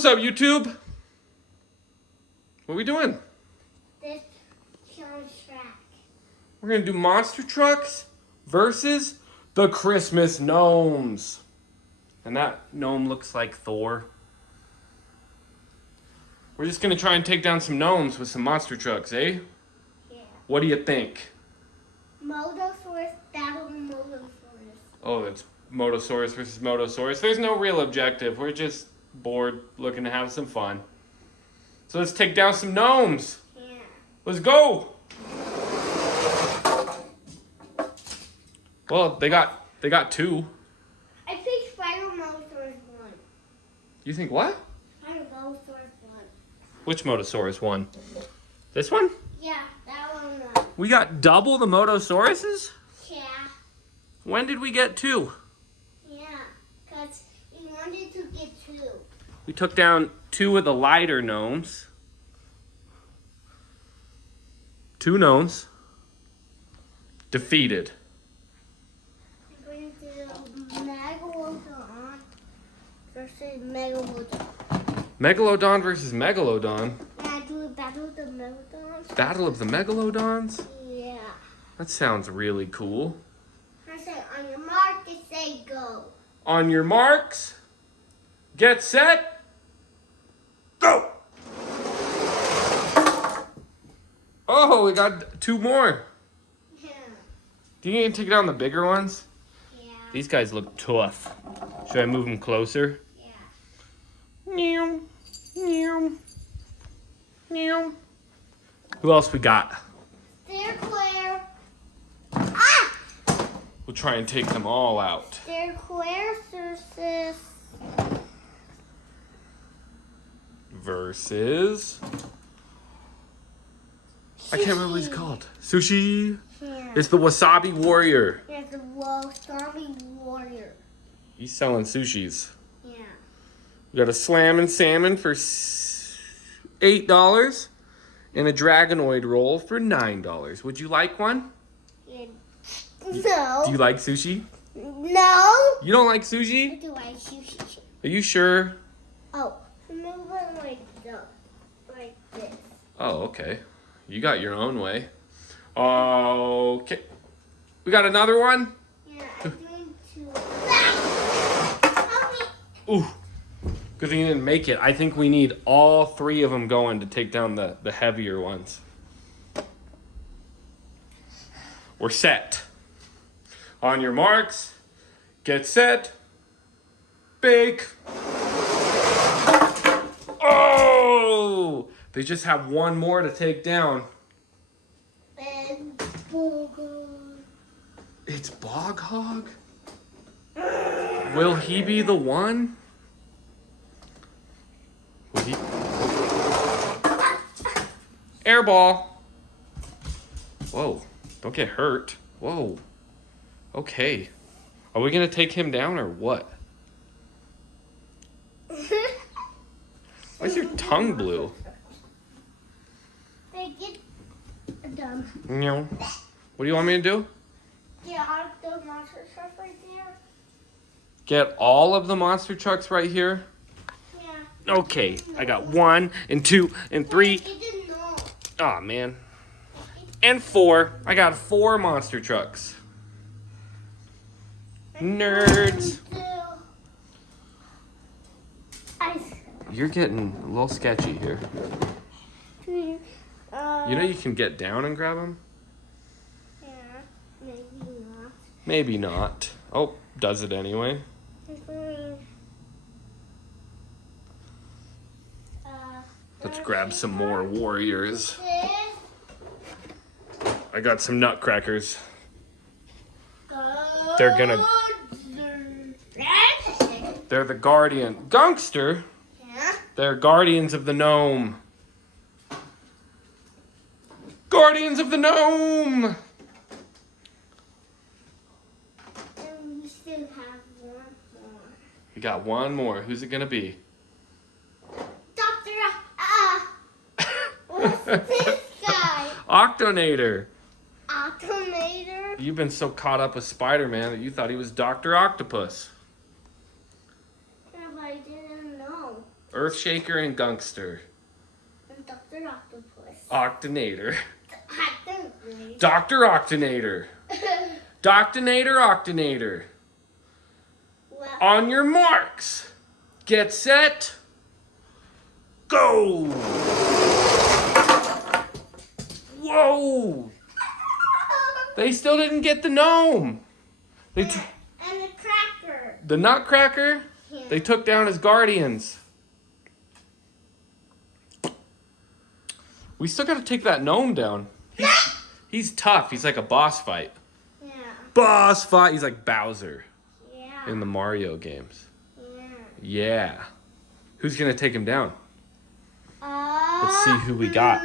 What's up, YouTube? What are we doing? This track. We're gonna do monster trucks versus the Christmas gnomes. And that gnome looks like Thor. We're just gonna try and take down some gnomes with some monster trucks, eh? Yeah. What do you think? Motosaurus battle Motosaurus. Oh, it's Motosaurus versus Motosaurus. There's no real objective. We're just bored, looking to have some fun. So let's take down some gnomes. Yeah. Let's go. Well, they got two. I think Spider-Motosaurus won. You think what? Spider-Motosaurus won. Which Motosaurus won? This one? Yeah, that one won. We got double the Motosauruses? Yeah. When did we get two? Yeah, because we wanted to get two. We took down two of the lighter gnomes. Two gnomes. Defeated. We're going to do Megalodon versus Megalodon. Megalodon versus Megalodon. And do a battle of the Megalodons. Battle of the Megalodons? Yeah. That sounds really cool. I said, on your mark, say go. On your marks, get set, go! Oh, we got two more. Yeah. Do you need to take down the bigger ones? Yeah. These guys look tough. Should I move them closer? Yeah. Meow, meow, meow. Who else we got? They're clear. Ah! We'll try and take them all out. They're clear Versus... I can't remember what he's called. Sushi. Yeah. It's the Wasabi Warrior. Yeah, the Wasabi Warrior. He's selling sushis. Yeah. We got a slammin' salmon for $8 and a dragonoid roll for $9. Would you like one? Yeah. No. Do you like sushi? No. You don't like sushi? Do I sushi? Are you sure? Oh, move it like this. Oh, okay. You got your own way. Okay. We got another one? Yeah, I'm doing two. Ooh. Good thing you didn't make it. I think we need all three of them going to take down the heavier ones. We're set. On your marks, get set, bake. Oh! They just have one more to take down. And Boggle. It's Bog Hog? Will he be the one? Will he? Airball. Whoa, don't get hurt. Whoa. Okay. Are we gonna take him down or what? Why is your tongue blue? They get done. No. What do you want me to do? Get all the monster stuff right there. Get all of the monster trucks right here? Yeah. Okay, I got 1 and 2 and 3. Get the gnome. Aw, man. And 4. I got 4 monster trucks. Nerds. You're getting a little sketchy here. You know you can get down and grab them? Yeah, maybe not. Maybe not. Oh, does it anyway. Let's grab some more warriors. I got some nutcrackers. They're gonna... They're the guardian. Gunkster? Yeah. They're guardians of the gnome. Guardians of the gnome! And we still have one more. We got one more. Who's it gonna be? Doctor, what's this guy? Octonator. Automator? You've been so caught up with Spider-Man that you thought he was Dr. Octopus. Yeah, but I didn't know. Earthshaker and Gunkster. And Dr. Octopus. Octonator. Octopus. Dr. Octonator. Doctonator, Octonator. Well, On your marks. Get set. Go. Whoa. They still didn't get the gnome. They and the cracker. the Nutcracker, Yeah. they took down his guardians. We still got to take that gnome down. He's tough. He's like a boss fight. Yeah. Boss fight. He's like Bowser Yeah. in the Mario games. Yeah. Yeah. Who's going to take him down? Let's see who we got.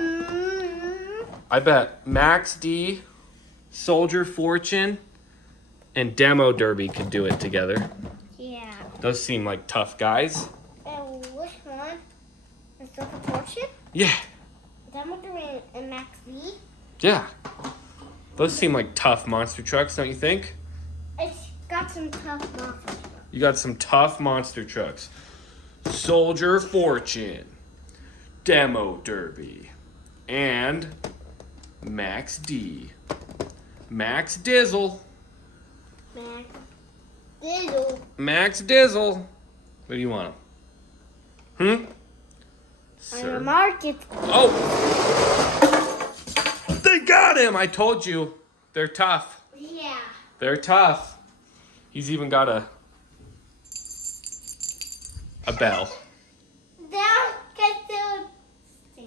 I bet Max D, Soldier Fortune, and Demo Derby could do it together. Yeah. Those seem like tough guys. And which one? The Silver Fortune? Yeah. Demogorgon and Max V? Yeah. Those seem like tough monster trucks, don't you think? It's got some tough monsters. You got some tough monster trucks. Soldier Fortune, Demo Derby, and Max D. Max Dizzle. Max Diddle. Max Dizzle. What do you want? Hmm? On your Sir? market. Oh! They got him! I told you. They're tough. Yeah. They're tough. He's even got a bell. Down, get the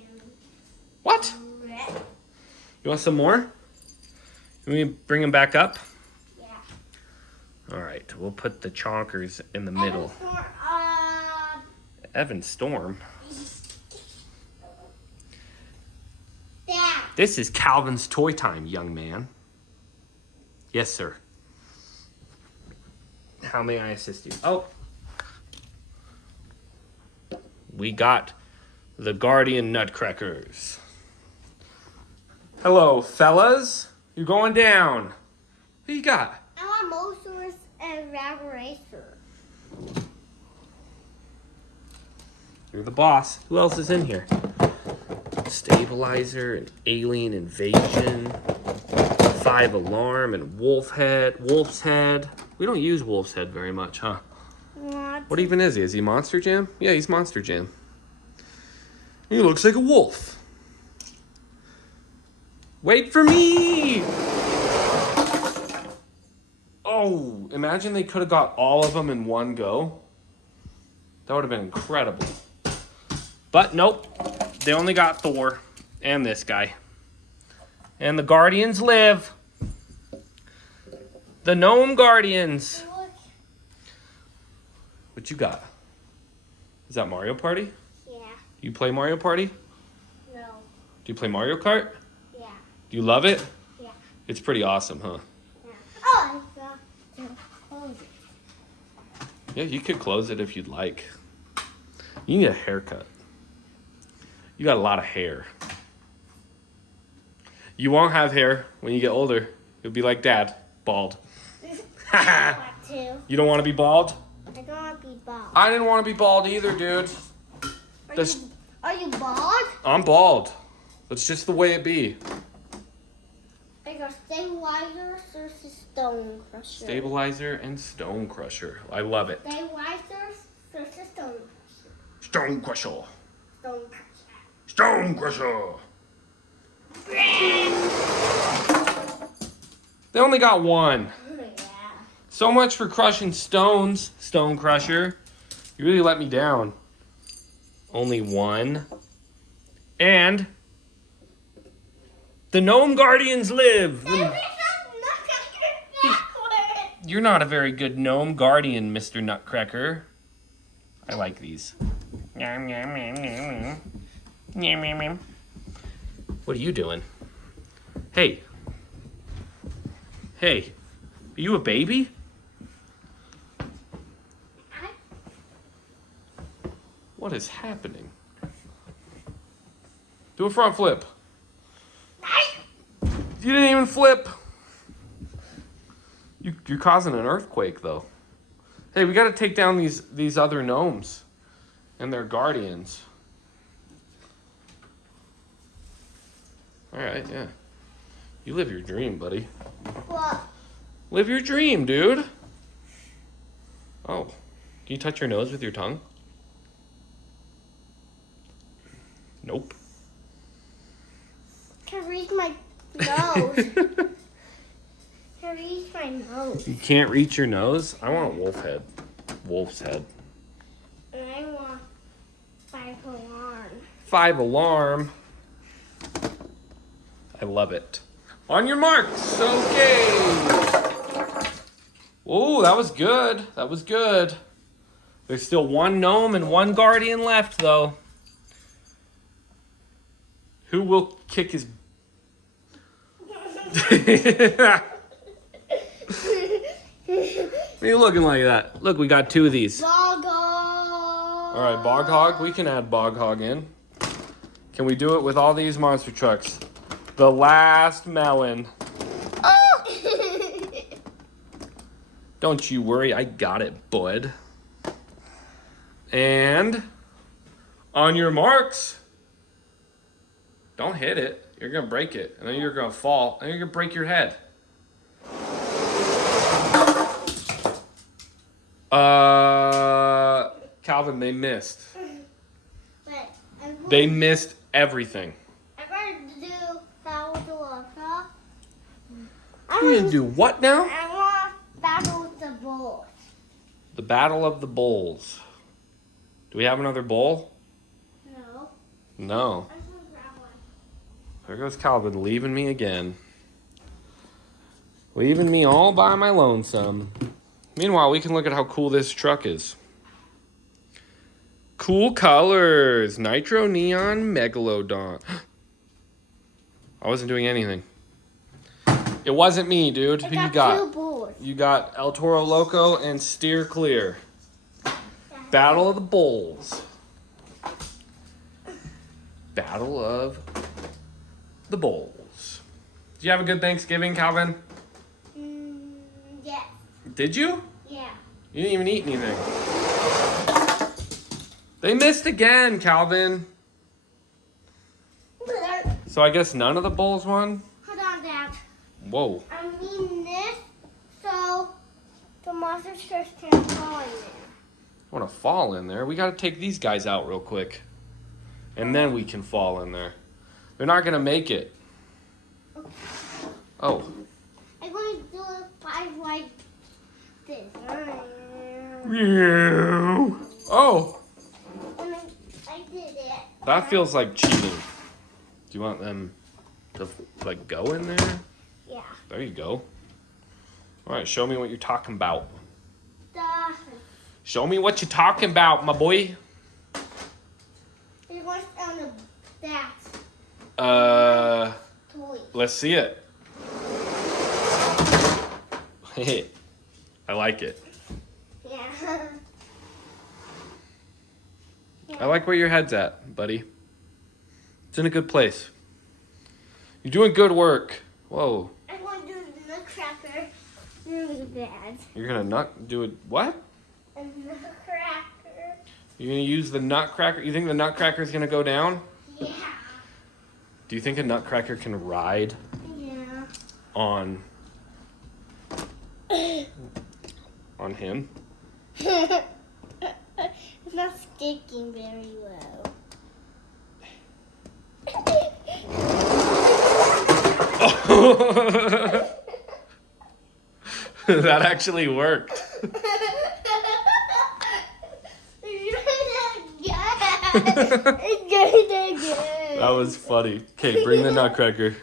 What? You want some more? Can we bring him back up? Yeah. All right, we'll put the chonkers in the middle. Evan Storm. Dad. This is Calvin's toy time, young man. Yes, sir. How may I assist you? Oh. We got the Guardian Nutcrackers. Hello, fellas. You going down? Who you got? I want Motosaurus and Rabbit Racer. You're the boss. Who else is in here? Stabilizer and Alien Invasion. 5 Alarm and Wolf's Head. We don't use Wolf's Head very much, huh? What even is he? Is he Monster Jam? Yeah, he's Monster Jam. He looks like a wolf. Wait for me! Oh, imagine they could have got all of them in one go. That would have been incredible. But nope, they only got Thor and this guy. And the Guardians live. The Gnome Guardians. What you got? Is that Mario Party? Yeah. Do you play Mario Party? No. Do you play Mario Kart? Yeah. Do you love it? Yeah. It's pretty awesome, huh? Yeah. Oh, I got to close it. Yeah, you could close it if you'd like. You need a haircut. You got a lot of hair. You won't have hair when you get older. You'll be like Dad, bald. I want to. You don't want to be bald? I don't want to be bald. I didn't want to be bald either, dude. Are you bald? I'm bald. That's just the way it be. I got stabilizer versus stone crusher. Stabilizer and Stone Crusher. I love it. Stabilizer versus stone Stone Crusher. stone crusher. Stone Crusher. They only got one. Yeah. So much for crushing stones, Stone Crusher. You really let me down. Only one. And the Gnome Guardians live. You're not a very good Gnome Guardian, Mr. Nutcracker. I like these. What are you doing? Hey. Hey. Are you a baby? What is happening? Do a front flip. You didn't even flip. You're causing an earthquake, though. Hey, we got to take down these other gnomes. And they're guardians. All right, yeah. You live your dream, buddy. What? Live your dream, dude. Oh, can you touch your nose with your tongue? Nope. Can reach my nose. Can reach my nose. You can't reach your nose? I want a wolf head. Wolf's head. And I want 5 alarm. 5 alarm. I love it. On your marks. Okay. Oh, that was good. That was good. There's still 1 gnome and 1 guardian left, though. Who will kick his... What are you looking like that? Look, we got 2 of these. Bog All right, bog hog. We can add bog hog in. Can we do it with all these monster trucks? The last melon. Ah! Don't you worry, I got it, bud. And on your marks. Don't hit it. You're gonna break it, and then you're gonna fall, and you're gonna break your head. Calvin, they missed. But They missed everything. I'm going to do battle with the water. You're gonna do what now? I want battle with the bulls. The Battle of the Bowls. Do we have another bowl? No. No. I'm going to grab one. There goes Calvin, leaving me again. Leaving me all by my lonesome. Meanwhile, we can look at how cool this truck is. Cool colors. Nitro Neon Megalodon. I wasn't doing anything. It wasn't me, dude. Who you got? 2 bulls. You got El Toro Loco and Steer Clear. Battle of the Bulls. Battle of the Bulls. Did you have a good Thanksgiving, Calvin? Yeah. Did you? Yeah. You didn't even eat anything. They missed again, Calvin. So I guess none of the Bulls won? Hold on, Dad. Whoa. I mean this so the monster trucks can't fall in there. I want to fall in there. We got to take these guys out real quick. And then we can fall in there. They're not going to make it. Oh. I'm going to do it 5 like this. Oh. And I did it. That feels like cheating. Do you want them to like go in there? Yeah. There you go. All right, show me what you're talking about. Show me what you're talking about, my boy. It was on the bat. Toy. Let's see it. I like it. Yeah. I like where your head's at, buddy. It's in a good place. You're doing good work. Whoa. I want to do the Nutcracker really bad. You're gonna do it. What? A Nutcracker. You're gonna use the Nutcracker? You think the Nutcracker is gonna go down? Yeah. Do you think a Nutcracker can ride Yeah. on him? It's not sticking very well. That actually worked. That was funny. Okay, bring the Nutcracker.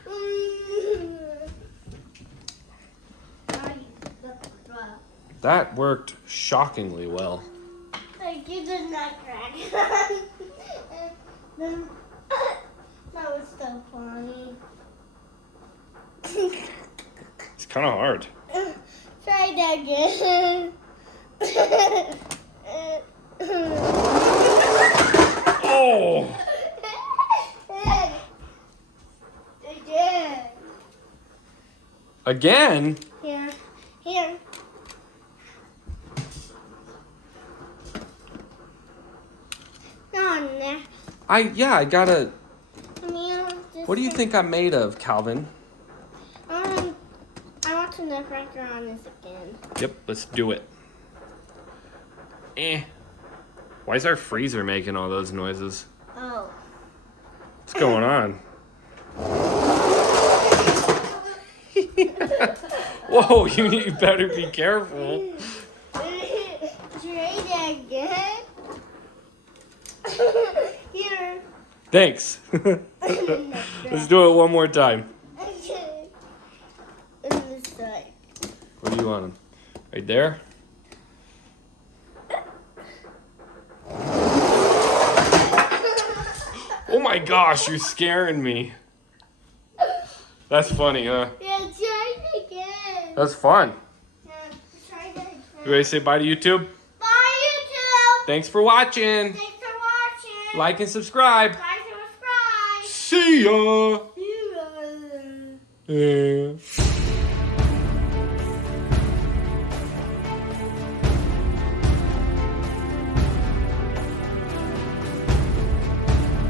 That worked shockingly well. I get the Nutcracker. That was so funny. It's kind of hard. Try that again. Oh! Again. Again? Here. Here. I gotta. Just What do you think I'm made of, Calvin? I want to Nutcracker on this again. Yep, let's do it. Why is our freezer making all those noises? Oh. What's going on? Whoa, you better be careful. Try that again. Here. Thanks. Let's do it one more time. Okay. Where do you want them? Right there? Oh my gosh, you're scaring me. That's funny, huh? Yeah, try it again. That's fun. Yeah, try that again. You ready to say bye to YouTube? Bye, YouTube. Thanks for watching. Thanks for watching. Like and subscribe. Like and subscribe. See ya. See you. Yeah.